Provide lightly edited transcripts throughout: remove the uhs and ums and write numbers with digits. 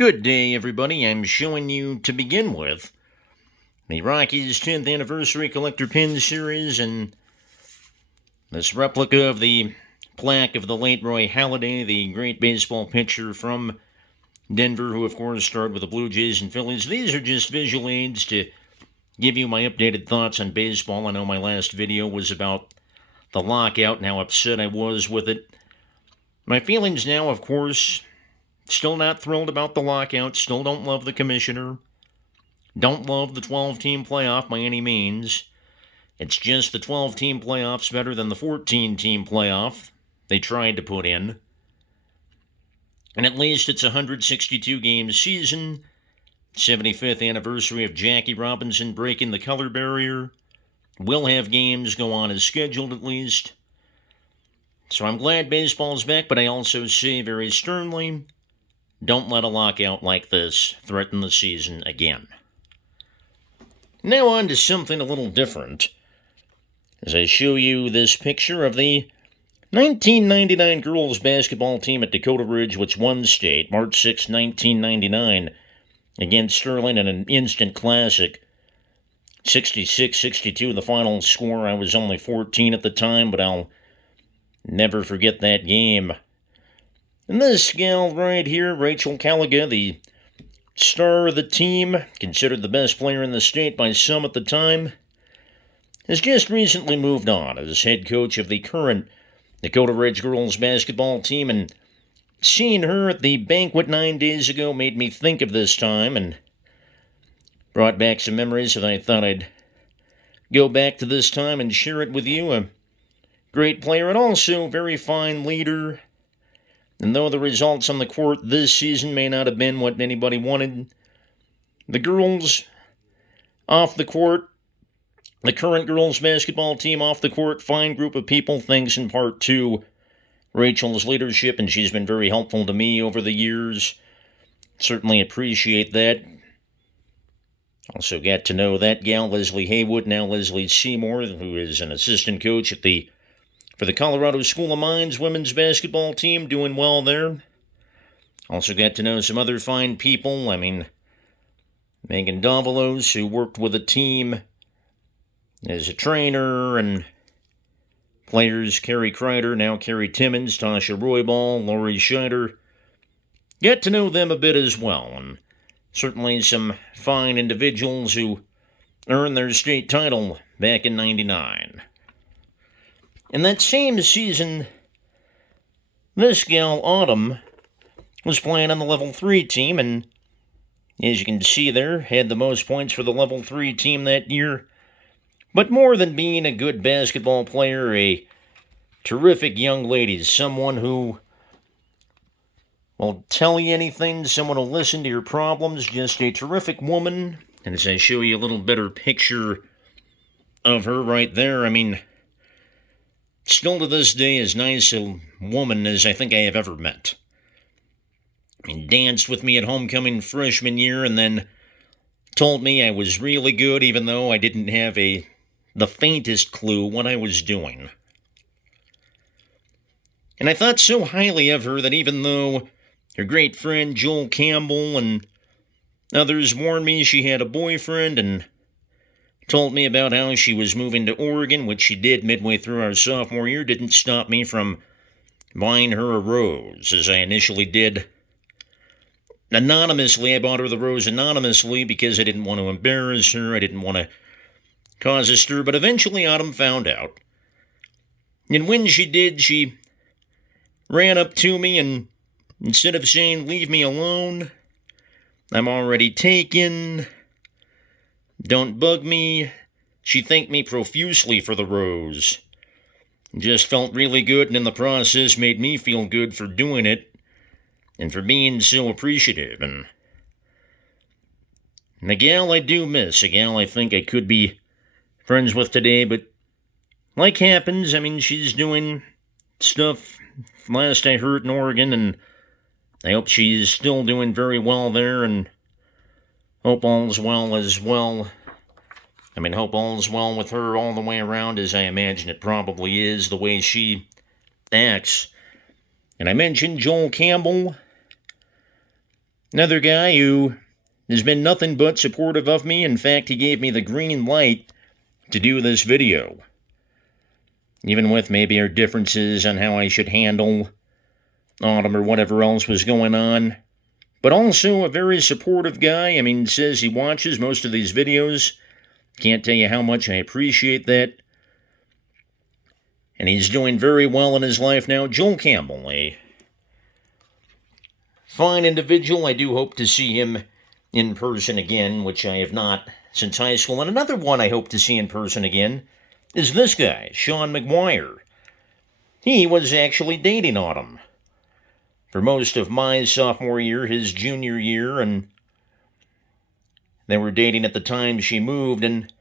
Good day, everybody. I'm showing you, to begin with, the Rockies 10th Anniversary Collector Pin Series and this replica of the plaque of the late Roy Halladay, the great baseball pitcher from Denver, who, of course, starred with the Blue Jays and Phillies. These are just visual aids to give you my updated thoughts on baseball. I know my last video was about the lockout and how upset I was with it. My feelings now, of course, still not thrilled about the lockout, still don't love the commissioner, don't love the 12-team playoff by any means. It's just the 12-team playoff's better than the 14-team playoff they tried to put in. And at least it's a 162-game season, 75th anniversary of Jackie Robinson breaking the color barrier. Will have games go on as scheduled at least. So I'm glad baseball's back, but I also say very sternly, don't let a lockout like this threaten the season again. Now on to something a little different, as I show you this picture of the 1999 girls basketball team at Dakota Ridge, which won state, March 6, 1999, against Sterling in an instant classic. 66-62 the final score. I was only 14 at the time, but I'll never forget that game. And this gal right here, Rachel Caliga, the star of the team, considered the best player in the state by some at the time, has just recently moved on as head coach of the current Dakota Ridge girls basketball team, and seeing her at the banquet 9 days ago made me think of this time and brought back some memories that I thought I'd go back to this time and share it with you. A great player and also very fine leader. And though the results on the court this season may not have been what anybody wanted, the girls off the court, the current girls basketball team off the court, fine group of people, thanks in part to Rachel's leadership, and she's been very helpful to me over the years. Certainly appreciate that. Also got to know that gal, Leslie Haywood, now Leslie Seymour, who is an assistant coach for the Colorado School of Mines women's basketball team, doing well there. Also got to know some other fine people. Megan Davalos, who worked with the team as a trainer, and players Carrie Kreider, now Carrie Timmons, Tasha Roybal, Lori Scheider. Get to know them a bit as well, and certainly some fine individuals who earned their state title back in '99. In that same season, this gal, Autumn, was playing on the Level 3 team, and as you can see there, had the most points for the Level 3 team that year. But more than being a good basketball player, a terrific young lady, someone who will tell you anything, someone who will listen to your problems, just a terrific woman. And as I show you a little better picture of her right there, still to this day, as nice a woman as I think I have ever met. Danced with me at homecoming freshman year, and then told me I was really good, even though I didn't have the faintest clue what I was doing. And I thought so highly of her that even though her great friend Joel Campbell and others warned me she had a boyfriend and told me about how she was moving to Oregon, which she did midway through our sophomore year, didn't stop me from buying her a rose, as I initially did anonymously. I bought her the rose anonymously because I didn't want to embarrass her, I didn't want to cause a stir, but eventually Autumn found out. And when she did, she ran up to me, and instead of saying, "Leave me alone, I'm already taken, don't bug me," she thanked me profusely for the rose. Just felt really good, and in the process made me feel good for doing it and for being so appreciative. And a gal I do miss, a gal I think I could be friends with today, but like happens, she's doing stuff last I heard in Oregon, and I hope she's still doing very well there, and hope all's well as well. Hope all's well with her all the way around, as I imagine it probably is, the way she acts. And I mentioned Joel Campbell. Another guy who has been nothing but supportive of me. In fact, he gave me the green light to do this video. Even with maybe our differences on how I should handle Autumn or whatever else was going on. But also a very supportive guy. I mean, says he watches most of these videos. Can't tell you how much I appreciate that. And he's doing very well in his life now. Joel Campbell, a fine individual. I do hope to see him in person again, which I have not since high school. And another one I hope to see in person again is this guy, Sean McGuire. He was actually dating Autumn for most of my sophomore year, his junior year, and they were dating at the time she moved, and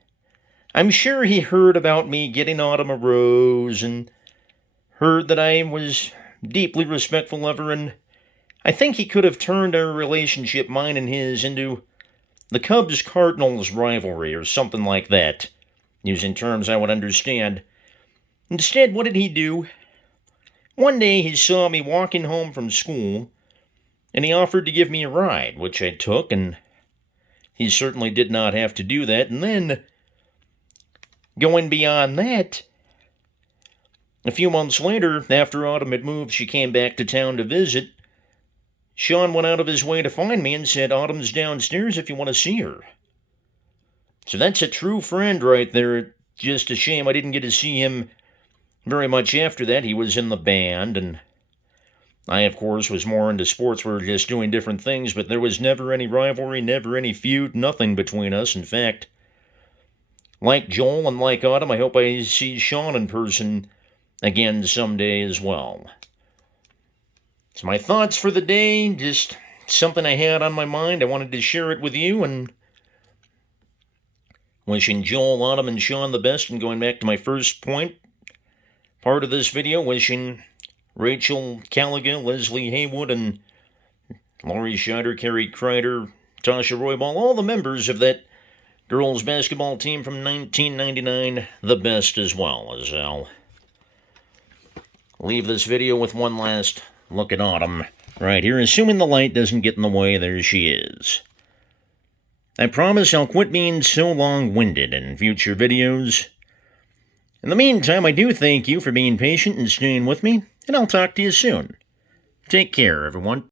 I'm sure he heard about me getting Autumn a rose and heard that I was deeply respectful of her, and I think he could have turned our relationship, mine and his, into the Cubs-Cardinals rivalry or something like that, using terms I would understand. Instead, what did he do? One day he saw me walking home from school, and he offered to give me a ride, which I took, and he certainly did not have to do that. And then, going beyond that, a few months later, after Autumn had moved, she came back to town to visit. Sean went out of his way to find me and said, "Autumn's downstairs if you want to see her." So that's a true friend right there. Just a shame I didn't get to see him very much after that. He was in the band, and I, of course, was more into sports. We were just doing different things, but there was never any rivalry, never any feud, nothing between us. In fact, like Joel and like Autumn, I hope I see Sean in person again someday as well. So my thoughts for the day, just something I had on my mind. I wanted to share it with you, and wishing Joel, Autumn, and Sean the best. And going back to my first part of this video, wishing Rachel Caliga, Leslie Haywood, and Laurie Scheider, Carrie Kreider, Tasha Roybal, all the members of that girls basketball team from 1999, the best as well. As I'll leave this video with one last look at Autumn right here, assuming the light doesn't get in the way. There she is. I promise I'll quit being so long-winded in future videos. In the meantime, I do thank you for being patient and staying with me, and I'll talk to you soon. Take care, everyone.